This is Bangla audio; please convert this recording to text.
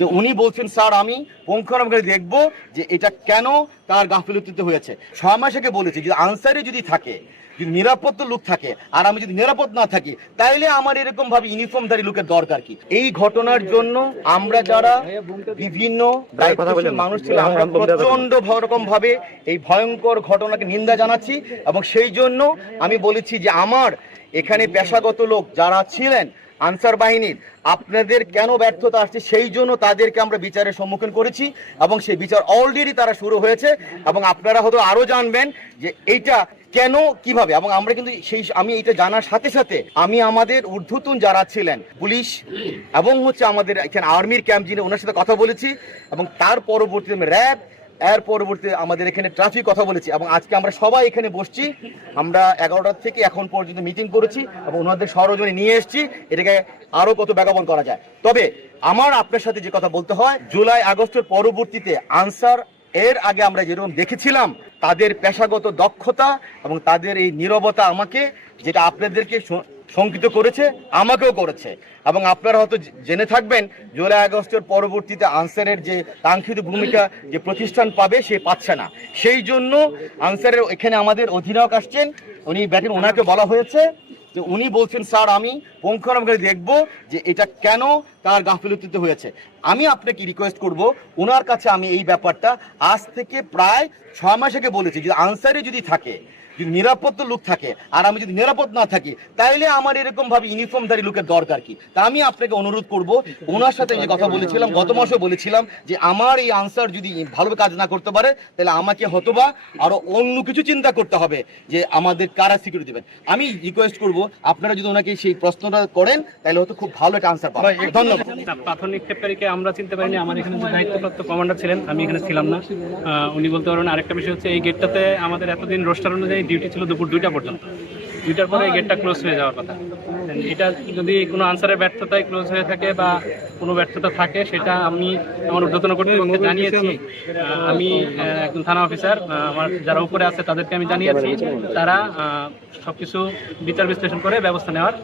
যে উনি বলছেন স্যার আমি পুঙ্খানুপুঙ্খভাবে দেখব যে এটা কেন তার গাফিলতিতে হয়েছে। 6 মাস আগে বলেছি যে আনসারে যদি থাকে, যদি নিরাপদ লোক থাকে, আর আমি যদি নিরাপদ না থাকি, তাইলে আমার এরকম ভাবে ইউনিফর্মধারী লোকের দরকার কি? এই ঘটনার জন্য আমরা যারা বিভিন্ন দায়িত্বশীল মানুষ ছিলাম, আমরা প্রচন্ড রকম ভাবে এই ভয়ঙ্কর ঘটনাকে নিন্দা জানাচ্ছি। এবং সেই জন্য আমি বলেছি যে আমার এখানে পেশাগত লোক যারা ছিলেন আনসার বাহিনীর, আপনাদের কেন ব্যর্থতা আসছে সেই জন্য তাদেরকে আমরা বিচারের সম্মুখীন করেছি এবং সেই বিচার অলরেডি তারা শুরু হয়েছে। এবং আপনারা হয়তো আরো জানবেন যে এইটা কেন কিভাবে। এবং আমরা কিন্তু আমি এটা জানার সাথে সাথে আমি আমাদের ঊর্ধ্বতন যারা ছিলেন পুলিশ এবং আমাদের এখানে আর্মির ক্যাম্প যিনি, ওনার সাথে কথা বলেছি। এবং তার পরবর্তীতে র্যাব, এর পরবর্তীতে আমাদের এখানে ট্রাফিক কথা বলেছি। এবং আজকে আমরা সবাই এখানে বসছি, আমরা 11টা থেকে এখন পর্যন্ত মিটিং করেছি এবং ওনাদের সরজনে নিয়ে এসেছি এটাকে আরো কত ব্যাকবন করা যায়। তবে আমার আপনার সাথে যে কথা বলতে হয়, জুলাই আগস্টের পরবর্তীতে আনসার এর আগে আমরা যেরকম দেখেছিলাম তাদের পেশাগত দক্ষতা এবং তাদের এই নীরবতা আমাকে যেটা আপনাদেরকে শঙ্কিত করেছে, আমাকেও করেছে। এবং আপনারা হয়তো জেনে থাকবেন জুলাই আগস্টের পরবর্তীতে আনসারের যে কাঙ্ক্ষিত ভূমিকা যে প্রতিষ্ঠান পাবে সে পাচ্ছে না। সেই জন্য আনসারের এখানে আমাদের অধিনায়ক আসছেন, উনি ব্যাটেন, ওনাকে বলা হয়েছে যে উনি বলছেন স্যার আমি পুঙ্খানুপুঙ্খভাবে দেখব যে এটা কেন তার গাফিলতিতে হয়েছে। আমি আপনাকে রিকোয়েস্ট করব, ওনার কাছে আমি এই ব্যাপারটা আজ থেকে প্রায় 6 মাস আগে বলেছি যে আনসারে যদি থাকে, যদি নিরাপদ লোক থাকে, আর আমি যদি নিরাপদ না থাকি, তাইলে আমার এরকম ভাবে ইউনিফর্মধারী লোকের দরকার কি? তা আমি আপনাকে অনুরোধ করব, ওনার সাথে যে কথা বলেছিলাম গত মাসে বলেছিলাম যে আমার এই আনসার যদি ভালোভাবে কাজ না করতে পারে তাহলে আমাকে হয়তোবা আরো অন্য কিছু চিন্তা করতে হবে যে আমাদের কারা সিকিউরিটি দেবেন। আমি রিকোয়েস্ট করব আপনারা যদি ওনাকে সেই প্রশ্নটা করেন তাহলে হয়তো খুব ভালো একটা আনসার পাবেন। ধন্যবাদ। পাথর নিক্ষেপকারীকে আমরা চিনতে পারিনি, আমার এখানে যে দায়িত্বপ্রাপ্ত কমান্ডার ছিলেন, আমি এখানে ছিলাম না, উনি বলতে পারবেন। আরেকটা বিষয় হচ্ছে এই গেটটাতে আমাদের এতদিন রোস্টার অনুযায়ী ডিউটি ছিল দুপুর 2টা পর্যন্ত। 2টার পরে এই গেটটা ক্লোজ হয়ে যাওয়ার কথা। এটা যদি কোনো আনসারের ব্যর্থতায় ক্লোজ হয়ে থাকে বা কোনো ব্যর্থতা থাকে, সেটা আমি আমার ঊর্ধ্বতন কর্তৃপক্ষকে জানিয়েছি। আমি একজন থানা অফিসার, আমার যারা উপরে আছে তাদেরকে আমি জানিয়েছি। তারা সবকিছু বিচার বিশ্লেষণ করে ব্যবস্থা নেওয়ার